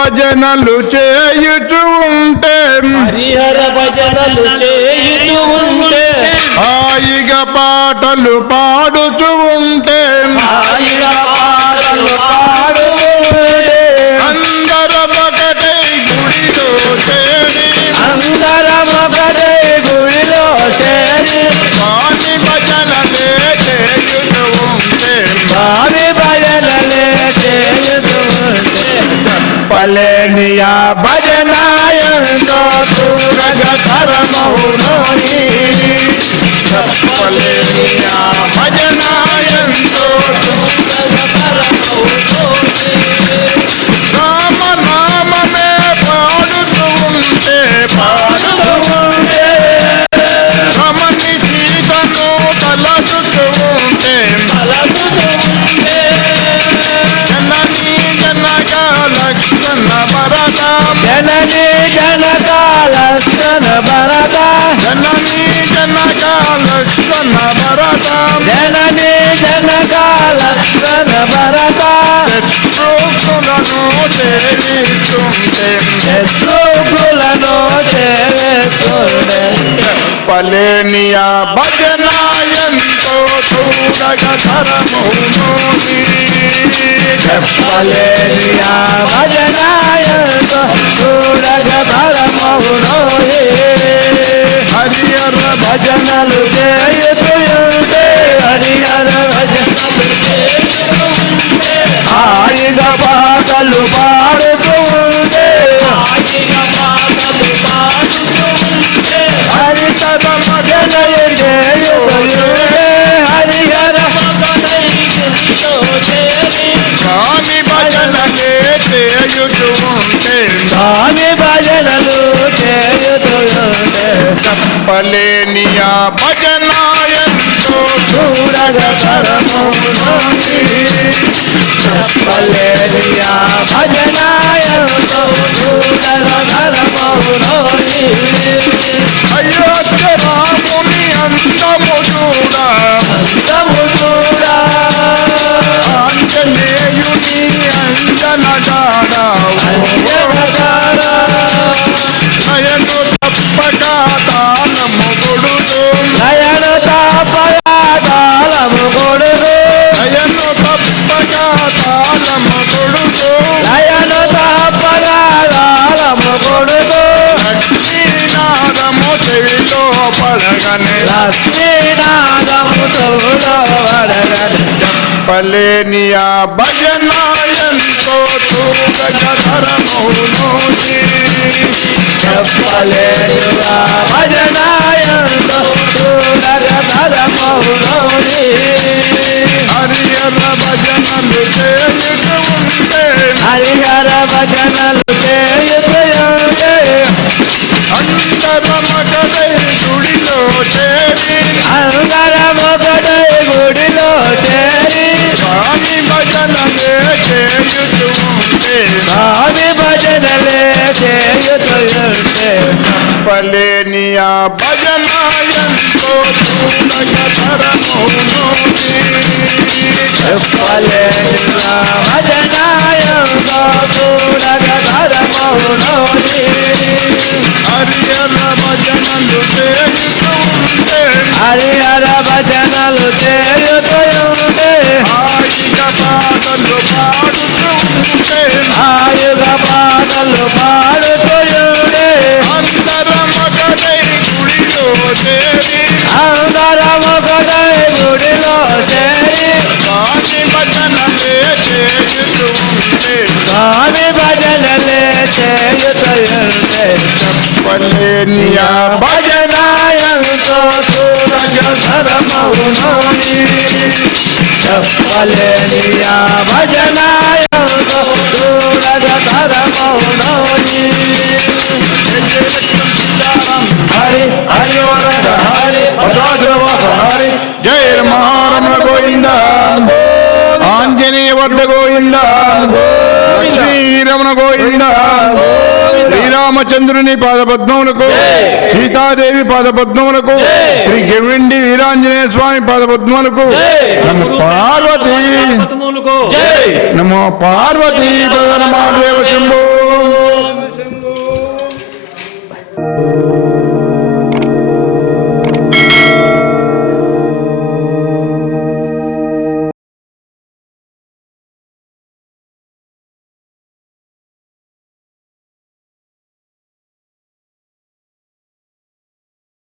భజనలు చేయుచు ఉంటే హరిహర భజనలు చేయుచు ఉంటే హాయిగా పాటలు పాడుచు ఉంటే హాయిగా పాటలు పాడుతుంటే అందరం ఒకటై గుడిలో చేరి అందరం ఒకటే గుడిలో చేరి స్వామి భజనలే చేయుచు ఉంటే స్వామి భజనలే చేయుచు ఉంటే పలేనియా భజనాయంతో తూరగ ధర్మౌనోని పలేనియా భజనాయంతో రామ నామమే పాడుతూ ఉంటే పాడుతూ ఉంటే రమణి సీతను తలచుతూ ఉంటే పలుకుతుంటే జననీ జనక లక్ష్మణ భరత జననీ జనక లక్షణ భరత జననీ జనక లక్ష్మణ భరత జననీ జనక లక్షణ భరత శత్రుఘ్నులను చేరిస్తుంటే శత్రుఘ్నులను చేరుతుండే పలేనియా భజనాయంతో చూడగ ధరమునోని చెప్పలేనియా భజనాయంతో చూడగ ధరమౌనోయే హరియర భజనలు చేయుతుంటే హరిహర భజనలు చేయుతుంటే హాయిగా పాటలు పాడుతూ ఉంటే హాయిగా పాటలు పాడుతూ ఉంటే హరిహర భజనలు చేయుతుంటే హరిహర భజనలు చేరి స్వామి భజనలే చేయుచు ఉంటే స్వామి భజనలు చేయుతుంటే పలేనియా భజనాయంతో చూడగ ధరమౌనోని చెప్పలేనియా భజనాయంతో చూడగ ధరమౌనోని అయోధ్య రాముని అంతము చూడ అంతము చూడా ఆంజనేయుని అంజనగాడ అంజనగాడా నయను తప్పక తానము కొడుతూ నయన తాపయాదాలము కొడుకు నయను తప్పక తానము కొడుతూ నయన తాపయాదాలము కొడుకు లక్ష్మీనాథము చెవిలో పడగనే లక్ష్మీనాథము తోడు వడగని పలేనియా భజనాయంతో తూగగ ధరమౌనోని చెప్పలేనుగా భజనాయంతో చూడగ ధరమౌనోని హరియర భజనలు చేయుచు ఉంటే హరిహర భజనలు చేయుతుంటే అందరమగదై గుడిలో చేరి అందరం ఒకటే గుడిలో చేరి స్వామి భజనలే చేయుచు ఉంటే స్వామి భజనలే చేయుతుంటే పలేనియా భజనాయంతో తూగగ ధరమౌనోని చెప్పలేనుగా భజనాయంతో చూడగ ధరమౌనోని హరియర భజనలు చేయుచు ఉంటే హరిహర భజనలు చేయుతుంటే హాయిగా పాటలు పాడుతూ ఉంటే ఆయుగ పాటలు పాడుతుంటే అందరమగదై గుడిలో చేరి అందరం ఒకటే గుడిలో చేరి స్వామి భజనలే చేయుచు ఉంటే స్వామి భజనలే చేయుతుంటే పలేనియా భజనాయంతో చూడగ ధరమౌనోని చెప్పలేనియా భజనాయంతో చూడగ ధరమౌనోని హరి హరి హరి హరి జయ రమణ గోవింద ఆంజనేయ వద్ద గోవింద శ్రీరమణ గోవింద శ్రీరామచంద్రుని పాదపద్మములకు సీతాదేవి పాదపద్మములకు శ్రీ గెవిండి వీరాంజనేయ స్వామి పాదపద్మములకు నమ పార్వతీ నమో పార్వతీ పరమాదేవ శంభో